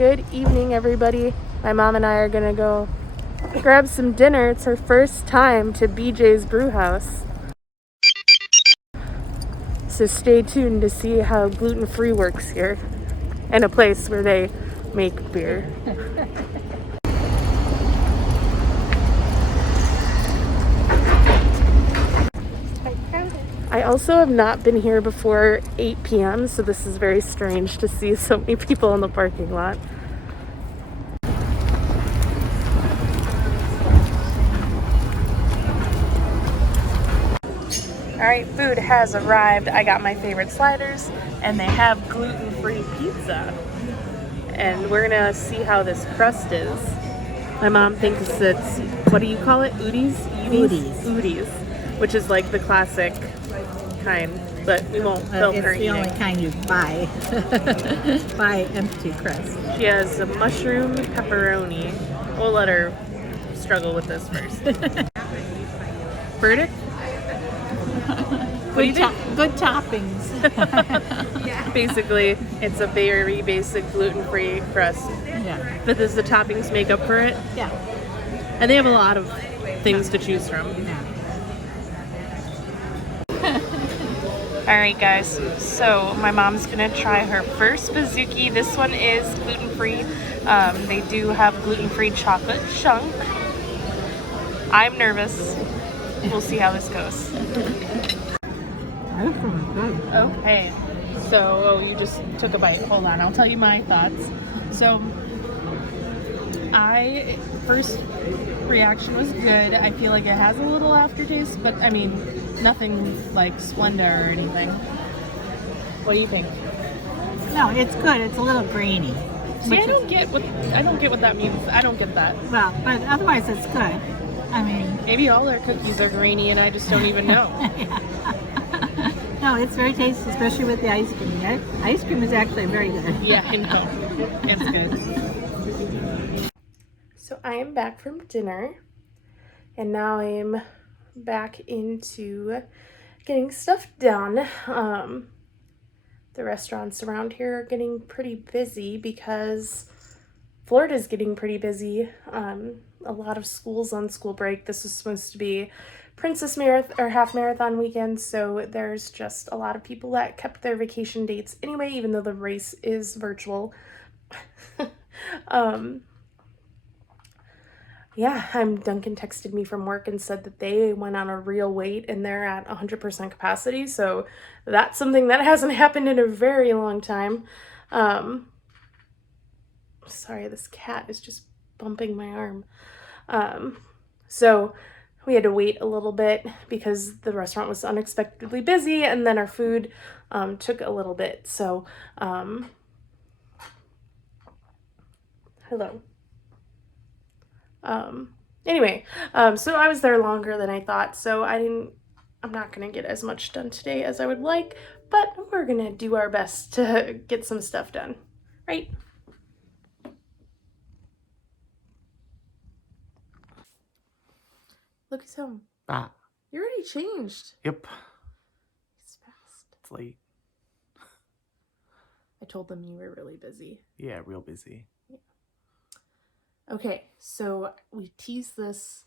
Good evening, everybody. My mom and I are gonna go grab some dinner. It's our first time to BJ's Brewhouse. So stay tuned to see how gluten-free works here in a place where they make beer. I also have not been here before 8 p.m., so this is very strange to see so many people in the parking lot. Alright, food has arrived. I got my favorite sliders, and they have gluten-free pizza. And we're gonna see how this crust is. My mom thinks it's, what do you call it? Udis? Udis, which is like the classic kind, but we won't film her eating. It's the only kind you buy. Buy empty crust. She has a mushroom pepperoni. We'll let her struggle with this first. Verdict? Good toppings. Yeah. Basically, it's a very basic gluten-free crust. Yeah. But does the toppings make up for it? Yeah. And they have a lot of things to choose from. Yeah. Alright guys, so my mom's gonna try her first Bazooki. This one is gluten-free. They do have gluten-free chocolate chunk. I'm nervous. We'll see how this goes. Okay, so you just took a bite. Hold on, I'll tell you my thoughts. So, first reaction was good. I feel like it has a little aftertaste, but I mean, nothing like Splenda or anything. What do you think? No, it's good. It's a little grainy. See, I don't get what that means. I don't get that. Well, but otherwise it's good. I mean, maybe all their cookies are grainy and I just don't even know. No, it's very tasty, especially with the ice cream. The ice cream is actually very good. Yeah, I know. It's good. So I am back from dinner, and now I'm back into getting stuff done. The restaurants around here are getting pretty busy because Florida's getting pretty busy. A lot of schools on school break. This is supposed to be Princess Marathon or half marathon weekend, so there's just a lot of people that kept their vacation dates anyway, even though the race is virtual. Yeah, Duncan texted me from work and said that they went on a real wait and they're at 100% capacity, so that's something that hasn't happened in a very long time. Sorry, this cat is just bumping my arm. So we had to wait a little bit because the restaurant was unexpectedly busy, and then our food took a little bit. So, hello. Anyway, so I was there longer than I thought, so I'm not gonna get as much done today as I would like, but we're gonna do our best to get some stuff done, right? Look at him. Ah. You already changed. Yep. He's fast. It's late. I told them you were really busy. Yeah, real busy. Yeah. Okay, so we teased this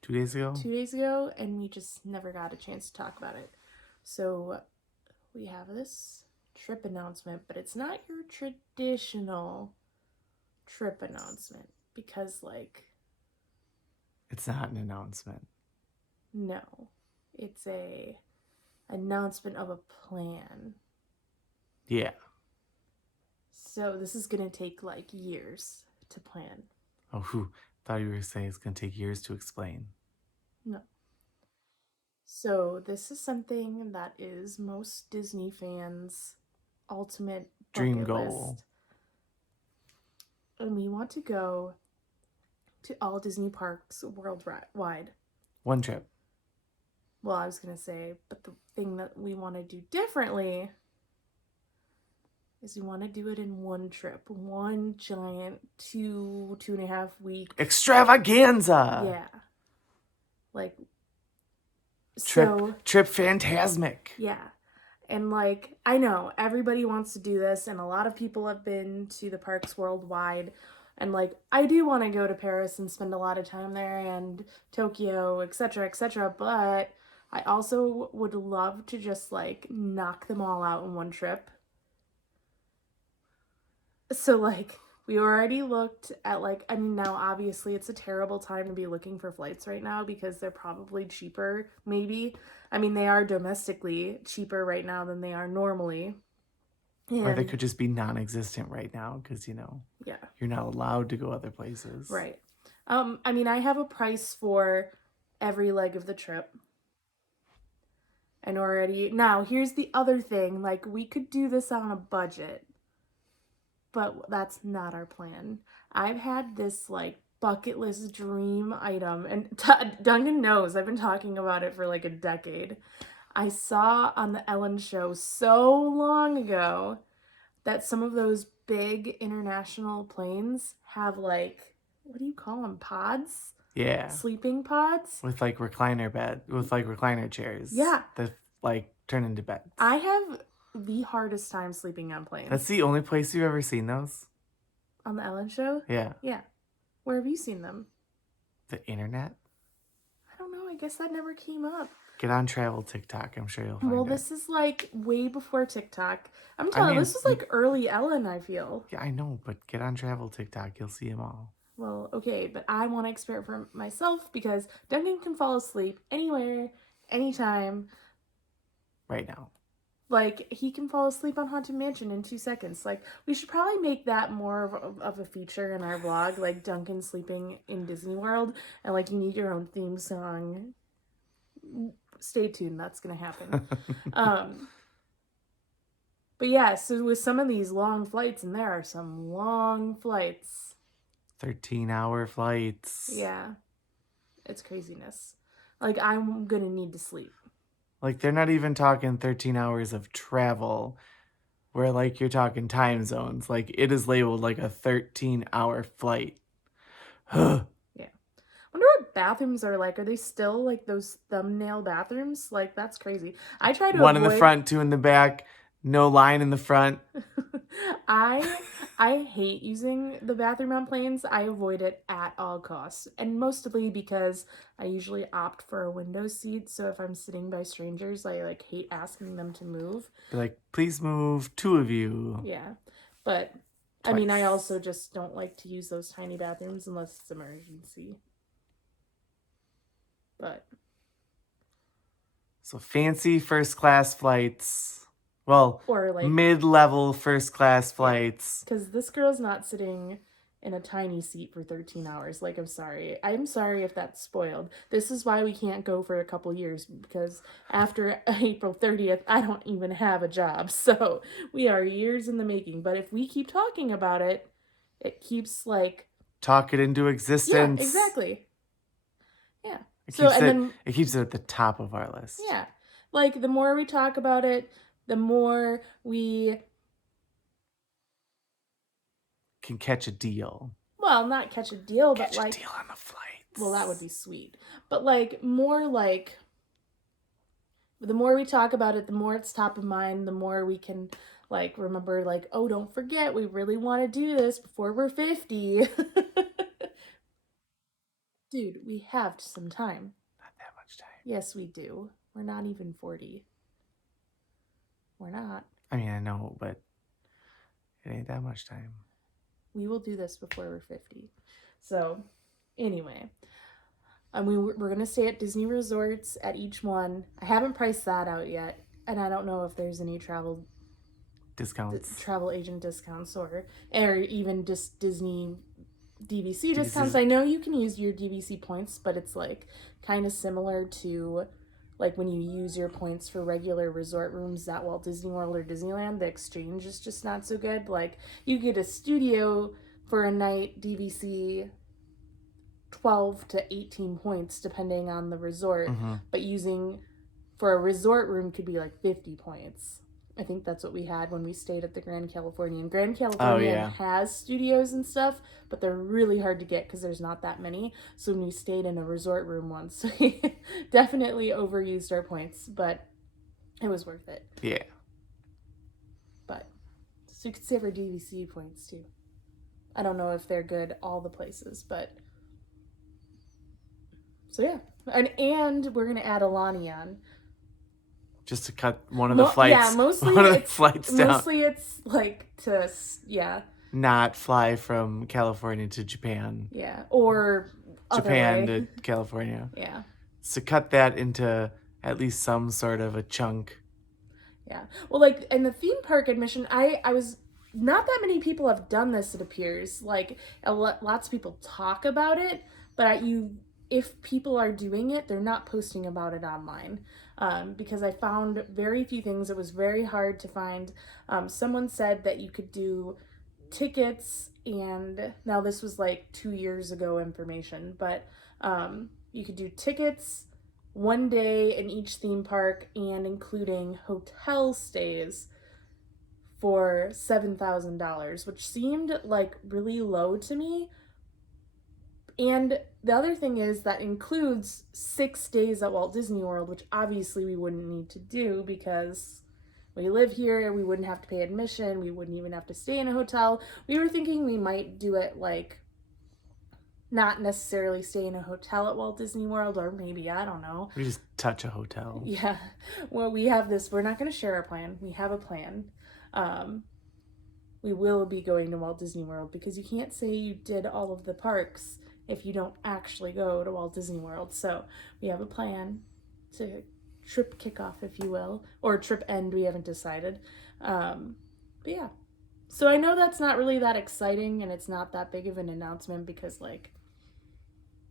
2 days ago? 2 days ago, and we just never got a chance to talk about it. So we have this trip announcement, but it's not your traditional trip announcement because, like... It's not an announcement. No. It's a announcement of a plan. Yeah. So this is going to take, like, years to plan. Oh, whew. Thought you were saying it's going to take years to explain. No. So this is something that is most Disney fans' ultimate dream bucket goal. list. And we want to go to all Disney parks worldwide. One trip. Well, I was going to say, but the thing that we want to do differently is we want to do it in one trip. One giant 2.5 week extravaganza. Yeah. Like Trip phantasmic. Yeah. And like, I know everybody wants to do this, and a lot of people have been to the parks worldwide. And like, I do want to go to Paris and spend a lot of time there, and Tokyo, etc., etc. But I also would love to just like knock them all out in one trip. So like, we already looked at like, I mean, now obviously it's a terrible time to be looking for flights right now because they're probably cheaper, maybe. I mean, they are domestically cheaper right now than they are normally. Or they And could just be non-existent right now because, yeah, you're not allowed to go other places. right. I mean, I have a price for every leg of the trip. And already, now here's the other thing, like we could do this on a budget, but that's not our plan. I've had this like bucket list dream item, and Duncan knows I've been talking about it for like a decade. I saw on the Ellen show so long ago that some of those big international planes have like, what do you call them? Pods? Yeah. Sleeping pods? With like recliner chairs. Yeah. That like turn into beds. I have the hardest time sleeping on planes. That's the only place you've ever seen those? On the Ellen show? Yeah. Yeah. Where have you seen them? The internet? I don't know. I guess that never came up. Get on travel TikTok. I'm sure you'll find Well, it. this is like way before TikTok. I'm telling you, this was like early Ellen, I feel. Yeah, I know, but get on travel TikTok. You'll see them all. Well, okay, but I want to experiment for myself because Duncan can fall asleep anywhere, anytime. Right now. Like, he can fall asleep on Haunted Mansion in 2 seconds. Like, we should probably make that more of a feature in our vlog, like Duncan sleeping in Disney World, and like you need your own theme song. Stay tuned, that's gonna happen. But yeah, so with some of these long flights, and there are some long flights. 13-hour flights. Yeah. It's craziness. Like, I'm gonna need to sleep. Like, they're not even talking 13 hours of travel, where, like, you're talking time zones. Like, it is labeled like a 13-hour flight. Yeah. Wonder what bathrooms are like. Are they still, like, those thumbnail bathrooms? Like, that's crazy. I try to One in the front, 2 in the back, no line in the front. I hate using the bathroom on planes. I avoid it at all costs. And mostly because I usually opt for a window seat. So if I'm sitting by strangers, I like hate asking them to move. Be like, please move, 2 of you. Yeah. But Twice. I mean, I also just don't like to use those tiny bathrooms unless it's emergency. But so fancy first class flights. Well, or like mid-level first class flights. Because this girl's not sitting in a tiny seat for 13 hours. Like, I'm sorry. I'm sorry if that's spoiled. This is why we can't go for a couple years, because after April 30th, I don't even have a job. So we are years in the making. But if we keep talking about it, it keeps like... Talk it into existence. Yeah, exactly. Yeah. It keeps it at the top of our list. Yeah. Like, the more we talk about it, the more we can catch a deal. Well, not catch a deal, but like... Catch a deal on the flights. Well, that would be sweet. But like, more like... The more we talk about it, the more it's top of mind, the more we can like remember like, oh, don't forget, we really want to do this before we're 50. Dude, we have some time. Not that much time. Yes, we do. We're not even 40. We're not. I mean, I know, but it ain't that much time. We will do this before we're 50. So, anyway. We're going to stay at Disney resorts at each one. I haven't priced that out yet. And I don't know if there's any travel agent discounts or even just Disney DVC discounts. I know you can use your DVC points, but it's like kind of similar to like when you use your points for regular resort rooms at Walt Disney World or Disneyland. The exchange is just not so good. Like, you get a studio for a night DVC 12 to 18 points depending on the resort, but using for a resort room could be like 50 points. I think that's what we had when we stayed at the Grand Californian. Grand Californian has studios and stuff, but they're really hard to get because there's not that many. So when we stayed in a resort room once, we definitely overused our points, but it was worth it. Yeah. So you could save our DVC points too. I don't know if they're good all the places, but so yeah. And we're gonna add Alani on. Just to cut one of the flights. Yeah, mostly one of the it's flights down. Mostly it's like to not fly from California to Japan. Yeah, or Japan to California. Yeah. So cut that into at least some sort of a chunk. Yeah. Well, like in the theme park admission, I was not that many people have done this. It appears like lots of people talk about it, but if people are doing it, they're not posting about it online. Because I found very few things. It was very hard to find. Someone said that you could do tickets, and now this was like 2 years ago information, but you could do tickets 1 day in each theme park and including hotel stays for $7,000, which seemed like really low to me. And the other thing is that includes 6 days at Walt Disney World, which obviously we wouldn't need to do because we live here, we wouldn't have to pay admission, we wouldn't even have to stay in a hotel. We were thinking we might do it like not necessarily stay in a hotel at Walt Disney World, or maybe, I don't know. We just touch a hotel. Yeah. Well, we have this, we're not going to share our plan. We have a plan. We will be going to Walt Disney World because you can't say you did all of the parks if you don't actually go to Walt Disney World. So we have a plan to trip kickoff, if you will, or trip end, we haven't decided. But yeah. So I know that's not really that exciting and it's not that big of an announcement because like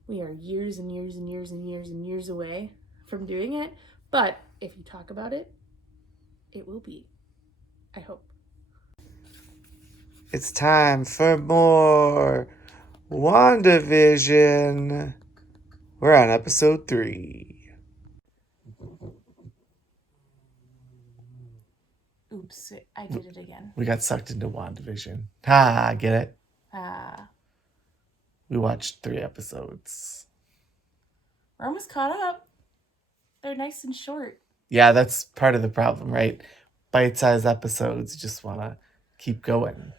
we are years and years and years and years and years away from doing it. But if you talk about it, it will be. I hope. It's time for more WandaVision. We're on episode 3. Oops, I did it again. We got sucked into WandaVision. Ha, get it? We watched 3 episodes. We're almost caught up. They're nice and short. Yeah, that's part of the problem, right? Bite-sized episodes, you just want to keep going.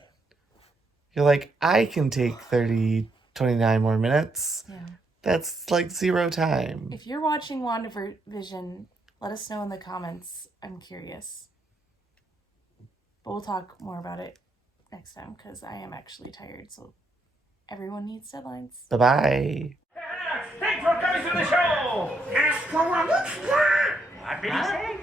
You're like, I can take 29 more minutes. Yeah. That's like 0 time. If you're watching WandaVision, let us know in the comments. I'm curious. But we'll talk more about it next time because I am actually tired, so everyone needs deadlines. Bye-bye. Thanks for coming to the show! What did he say?